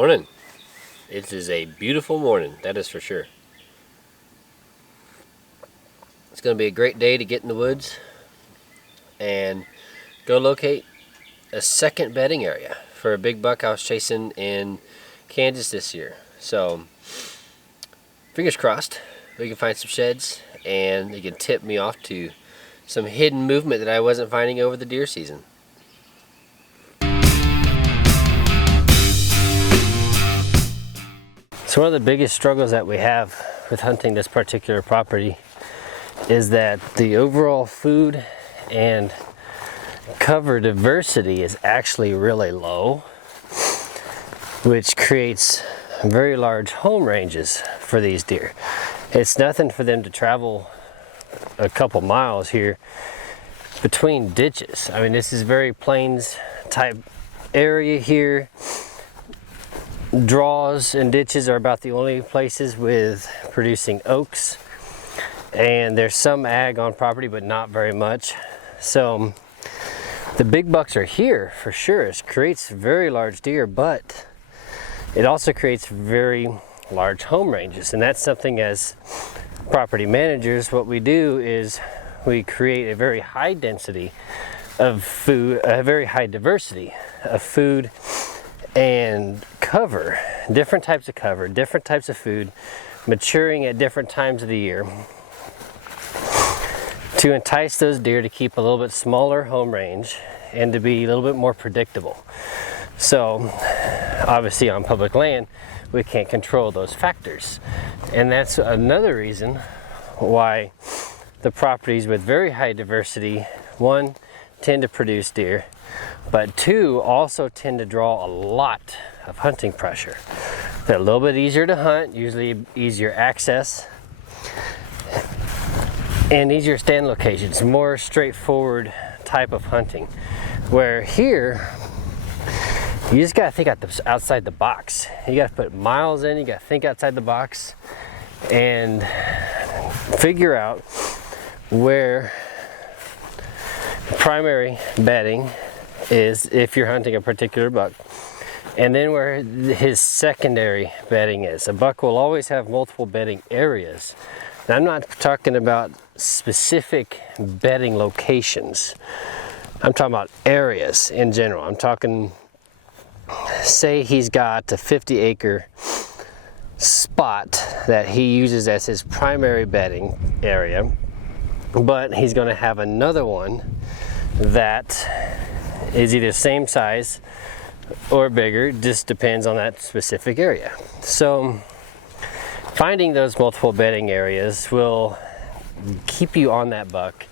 Morning. It is a beautiful morning, that is for sure. It's going to be a great day to get in the woods and go locate a second bedding area for a big buck I was chasing in Kansas this year. So, fingers crossed, we can find some sheds and they can tip me off to some hidden movement that I wasn't finding over the deer season. So one of the biggest struggles that we have with hunting this particular property is that the overall food and cover diversity is actually really low, which creates very large home ranges for these deer. It's nothing for them to travel a couple miles here between ditches. I mean, this is very plains type area here. Draws and ditches are about the only places with producing oaks, and there's some ag on property but not very much. So the big bucks are here for sure. It creates very large deer, but it also creates very large home ranges, and that's something as property managers what we do is we create a very high density of food, a very high diversity of food and cover, different types of cover, different types of food, maturing at different times of the year to entice those deer to keep a little bit smaller home range and to be a little bit more predictable. So obviously on public land we can't control those factors, and that's another reason why the properties with very high diversity, one, tend to produce deer, but two, also tend to draw a lot of hunting pressure. They're a little bit easier to hunt, usually easier access, and easier stand locations, more straightforward type of hunting. Where here, you just gotta think outside the box. You gotta put miles in, you gotta think outside the box, and figure out where primary bedding is if you're hunting a particular buck, and then where his secondary bedding is. A buck will always have multiple bedding areas. And I'm not talking about specific bedding locations. I'm talking about areas in general. I'm talking, say he's got a 50-acre spot that he uses as his primary bedding area, but he's going to have another one that is either same size or bigger, just depends on that specific area. So finding those multiple bedding areas will keep you on that buck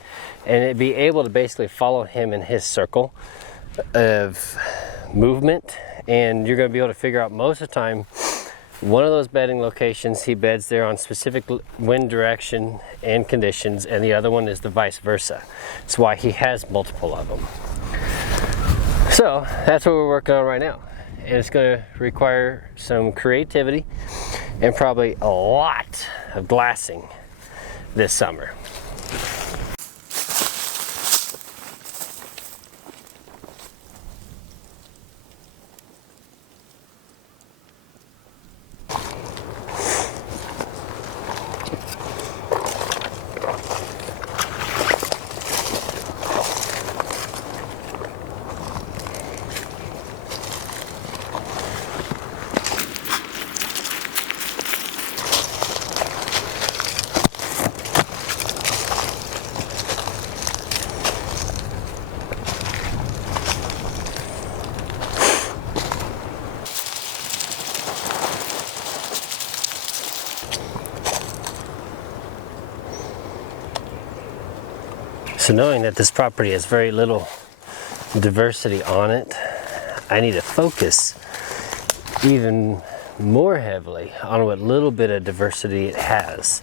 and be able to basically follow him in his circle of movement, and you're going to be able to figure out most of the time one of those bedding locations he beds there on specific wind direction and conditions, and the other one is the vice versa. That's why he has multiple of them. So that's what we're working on right now, and it's going to require some creativity and probably a lot of glassing this summer. So knowing that this property has very little diversity on it, I need to focus even more heavily on what little bit of diversity it has,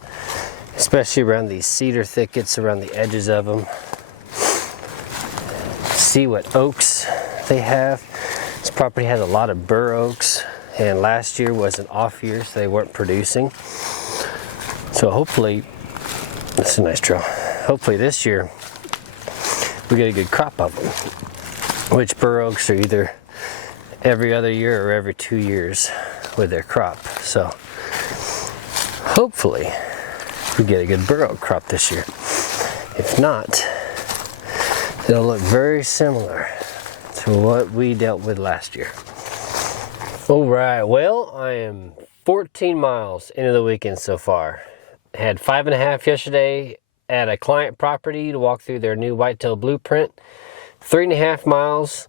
especially around these cedar thickets, around the edges of them. See what oaks they have. This property has a lot of bur oaks, and last year was an off year, so they weren't producing. So hopefully, this is a nice trail. Hopefully this year we get a good crop of them, which bur oaks are either every other year or every 2 years with their crop. So hopefully we get a good burro crop this year. If not, it'll look very similar to what we dealt with last year. All right, well, I am 14 miles into the weekend so far. Had 5.5 yesterday at a client property to walk through their new whitetail blueprint. 3.5 miles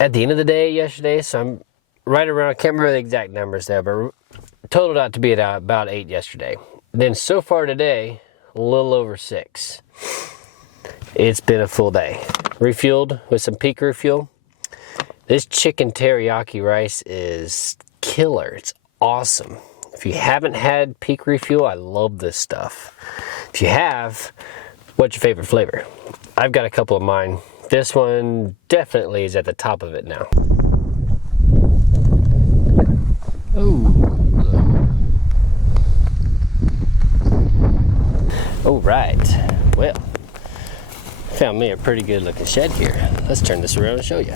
at the end of the day yesterday, so I'm right around, I can't remember the exact numbers there, but totaled out to be at about 8 yesterday. Then so far today, a little over 6. It's been a full day. Refueled with some peak refuel. This chicken teriyaki rice is killer. It's awesome. If you haven't had peak refuel, I love this stuff. If you have, what's your favorite flavor? I've got a couple of mine. This one definitely is at the top of it now. Ooh. All right, well, found me a pretty good looking shed here. Let's turn this around and show you.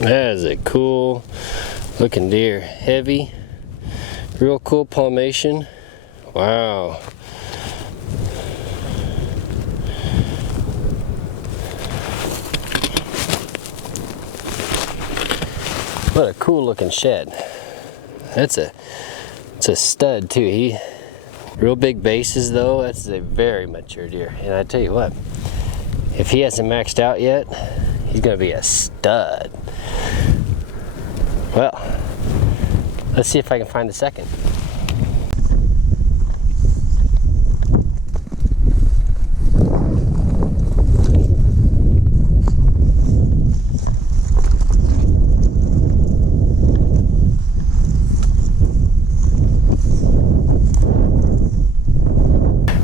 That is a cool looking deer. Heavy, real cool palmation. Wow. What a cool looking shed. It's a stud too. Real big bases though. That's a very mature deer. And I tell you what, if he hasn't maxed out yet, he's gonna be a stud. Well, let's see if I can find the second.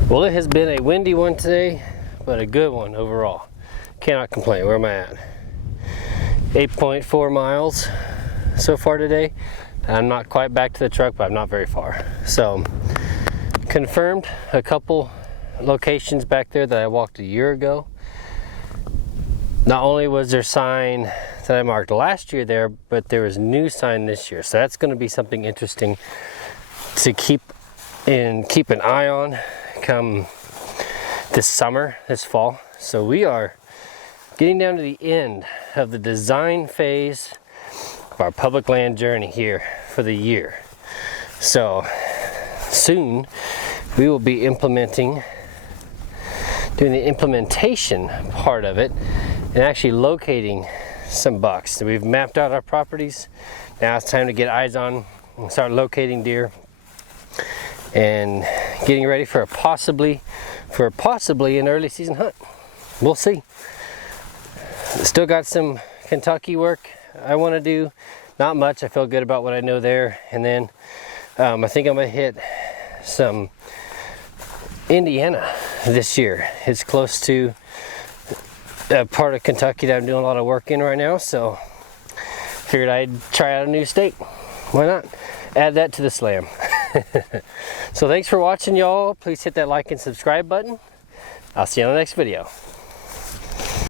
Well, it has been a windy one today, but a good one overall. Cannot complain. Where am I at? 8.4 miles so far today. I'm not quite back to the truck, but I'm not very far. So, confirmed a couple locations back there that I walked a year ago. Not only was there sign that I marked last year there, but there was new sign this year. So that's going to be something interesting to keep an eye on come this summer, this fall. So we are getting down to the end of the design phase of our public land journey here for the year. So soon we will be doing the implementation part of it and actually locating some bucks. So we've mapped out our properties. Now it's time to get eyes on and start locating deer and getting ready for possibly an early season hunt. We'll see. Still got some Kentucky work I want to do. Not much. I feel good about what I know there. And then I think I'm gonna hit some Indiana this year. It's close to a part of Kentucky that I'm doing a lot of work in right now, so figured I'd try out a new state. Why not? Add that to the slam. So thanks for watching, y'all. Please hit that like and subscribe button. I'll see you on the next video.